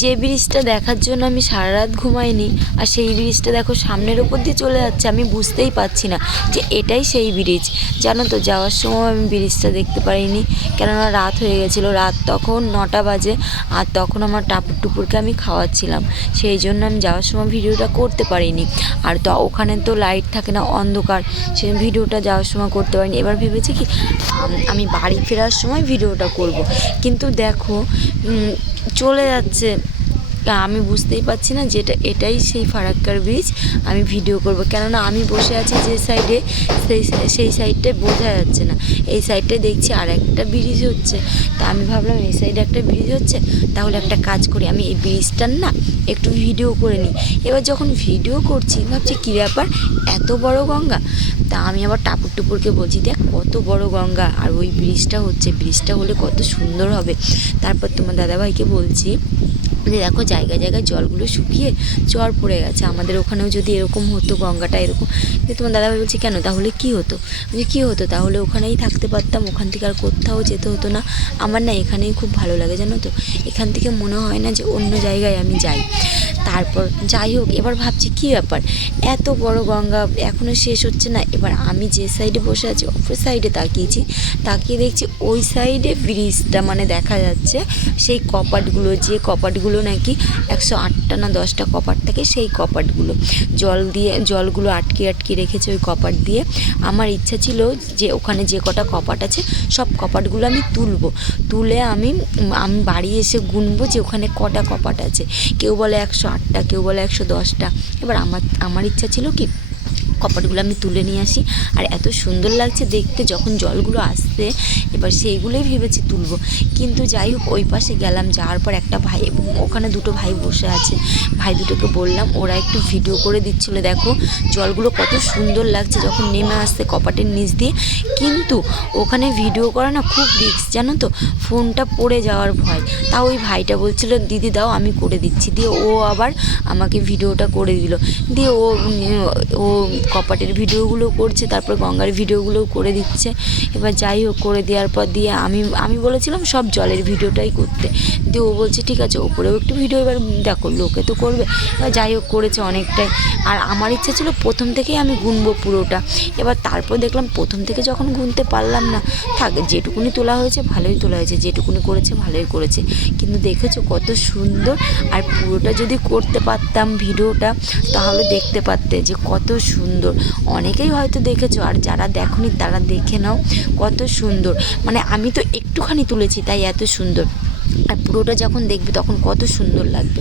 যে ব্রিজটা দেখার জন্য আমি সারা রাত ঘুমাইনি, আর সেই ব্রিজটা দেখো সামনের ওপর দিয়ে চলে যাচ্ছে, আমি বুঝতেই পারছি না যে এটাই সেই ব্রিজ। জানো তো, যাওয়ার সময় আমি ব্রিজটা দেখতে পারিনি, কেননা রাত হয়ে গেছিলো। রাত তখন 9টা বাজে, আর তখন আমার টাপুর টুপুরকে আমি খাওয়াচ্ছিলাম, সেই জন্য আমি যাওয়ার সময় ভিডিওটা করতে পারিনি। আর তো ওখানে তো লাইট থাকে না, অন্ধকার, সেই ভিডিওটা যাওয়ার সময় করতে পারিনি। এবার ভেবেছি কি আমি বাড়ি ফেরার সময় ভিডিওটা করব, কিন্তু দেখো চলে যাচ্ছে। আমি বুঝতেই পারছি না যে এটাই সেই ফারাক্কার ব্রিজ। আমি ভিডিও করব, কেননা আমি বসে আছি যে সাইডে, সেই সাইডটায় বোঝা যাচ্ছে না। এই সাইডটায় দেখছি আর একটা ব্রিজ হচ্ছে, তা আমি ভাবলাম এই সাইডে একটা ব্রিজ হচ্ছে, তাহলে একটা কাজ করি, আমি এই ব্রিজটার না একটু ভিডিও করে নিই। এবার যখন ভিডিও করছি ভাবছি কী ব্যাপার, এত বড় গঙ্গা। তা আমি আবার টাপুর টুপুরকে বলছি, দেখ কত বড় গঙ্গা, আর ওই ব্রিজটা হচ্ছে, ব্রিজটা হলে কত সুন্দর হবে। তারপর তোমার দাদাভাইকে বলছি যে দেখো জায়গায় জায়গায় জলগুলো শুকিয়ে চর পড়ে গেছে, আমাদের ওখানেও যদি এরকম হতো, গঙ্গাটা এরকম। যে তোমার দাদাভাই বলছে কেন, তাহলে কী হতো? বলছি কী হতো, তাহলে ওখানেই থাকতে পারতাম, ওখান থেকে আর কোথাও যেতে হতো না। আমার না এখানেই খুব ভালো লাগে, জানো তো, এখান থেকে মনে হয় না যে অন্য জায়গায় আমি যাই। তারপর যাই হোক, এবার ভাবছি কী ব্যাপার, এত বড় গঙ্গা এখনও শেষ হচ্ছে না। এবার আমি যে সাইডে বসে আছি অপর সাইডে তাকিয়েছি, তাকিয়ে দেখছি ওই সাইডে ব্রিজটা মানে দেখা যাচ্ছে, সেই কপাটগুলো, যে কপাটগুলো নাকি 108টা না 10টা কপাট থাকে, সেই কপাটগুলো জল দিয়ে, জলগুলো আটকে আটকে রেখেছে ওই কপাট দিয়ে। আমার ইচ্ছা ছিল যে ওখানে যে কটা কপাট আছে সব কপাটগুলো আমি তুলে আমি বাড়ি এসে গুনবো যে ওখানে কটা কপাট আছে। কেউ বলে 108টা, কেউ বলে 110টা। এবার আমার ইচ্ছা ছিল কি কপাটগুলো আমি তুলে নিয়ে আসি, আর এত সুন্দর লাগছে দেখতে যখন জলগুলো আসছে, এবার সেইগুলোই ভেবেছি তুলবো। কিন্তু যাই হোক, ওই পাশে গেলাম, যাওয়ার পর একটা ভাই, ওখানে দুটো ভাই বসে আছে, ভাই দুটোকে বললাম, ওরা একটু ভিডিও করে দিচ্ছিলো। দেখো জলগুলো কত সুন্দর লাগছে যখন নেমে আসছে কপাটের নিচ দিয়ে। কিন্তু ওখানে ভিডিও করা না খুব রিস্ক, জানো তো, ফোনটা পড়ে যাওয়ার ভয়। তাও ওই ভাইটা বলছিল দিদি দাও আমি করে দিচ্ছি, দিয়ে ও আবার আমাকে ভিডিওটা করে দিল। দিয়ে ও কপাটের ভিডিওগুলো করছে, তারপর গঙ্গার ভিডিওগুলোও করে দিচ্ছে। এবার যাই হোক, করে দেওয়ার পর দিয়ে আমি বলেছিলাম সব জলের ভিডিওটাই করতে, দিয়ে ও বলছে ঠিক আছে ওপরেও একটু ভিডিও, এবার দেখো লোকে তো করবে। এবার যাই হোক, করেছে অনেকটাই। আর আমার ইচ্ছা ছিল প্রথম থেকেই আমি গুনবো পুরোটা। এবার তারপর দেখলাম প্রথম থেকে যখন গুনতে পারলাম না, থাক, যেটুকুনি তোলা হয়েছে ভালোই তোলা হয়েছে, যেটুকুনি করেছে ভালোই করেছে। কিন্তু দেখেছো কত সুন্দর, আর পুরোটা যদি করতে পারতাম ভিডিওটা, তাহলে দেখতে পারতে যে কত সুন্দর। অনেকেই হয়তো দেখেছো, আর যারা দেখোনি তারা দেখে নাও, কত সুন্দর। মানে আমি তো একটুখানি তুলেছি তাই এত সুন্দর, আর পুরোটা যখন দেখবে তখন কত সুন্দর লাগবে।